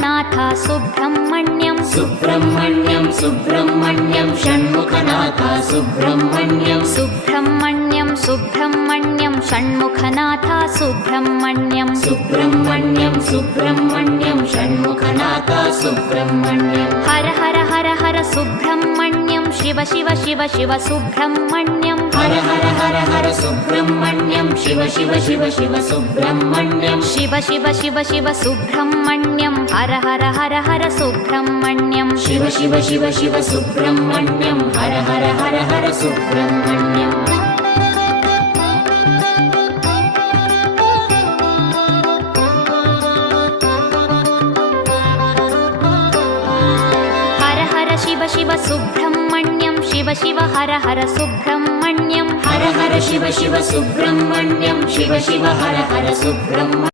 Shanmukhanath Subrahmanyam Subrahmanyam Subrahmanyam Shanmukhanath Subrahmanyam Subrahmanyam Subrahmanyam Shanmukhanath Subrahmanyam Subrahmanyam Subrahmanyam Shanmukhanath Subrahmanyam Har Har Har Har Subrahmanyam Shiva Shiva Shiva Shiva Subrahmanyam Har Har Har Har Subrahmanyam Shiva Shiva Shiva Shiva Subrahmanyam Shiva Shiva Shiva Shiva Subrahmanyam Har Har Har Har Subrahmanyam Shiva Shiva Shiva Shiva Subrahmanyam Har Har Har Har Subrahmanyam Har Har Shiva Shiva Subrahmanyam Shiva Shiva Har Har Subrahmanyam Har Har Shiva Shiva Subrahmanyam Shiva Shiva Har Har Subrahmanyam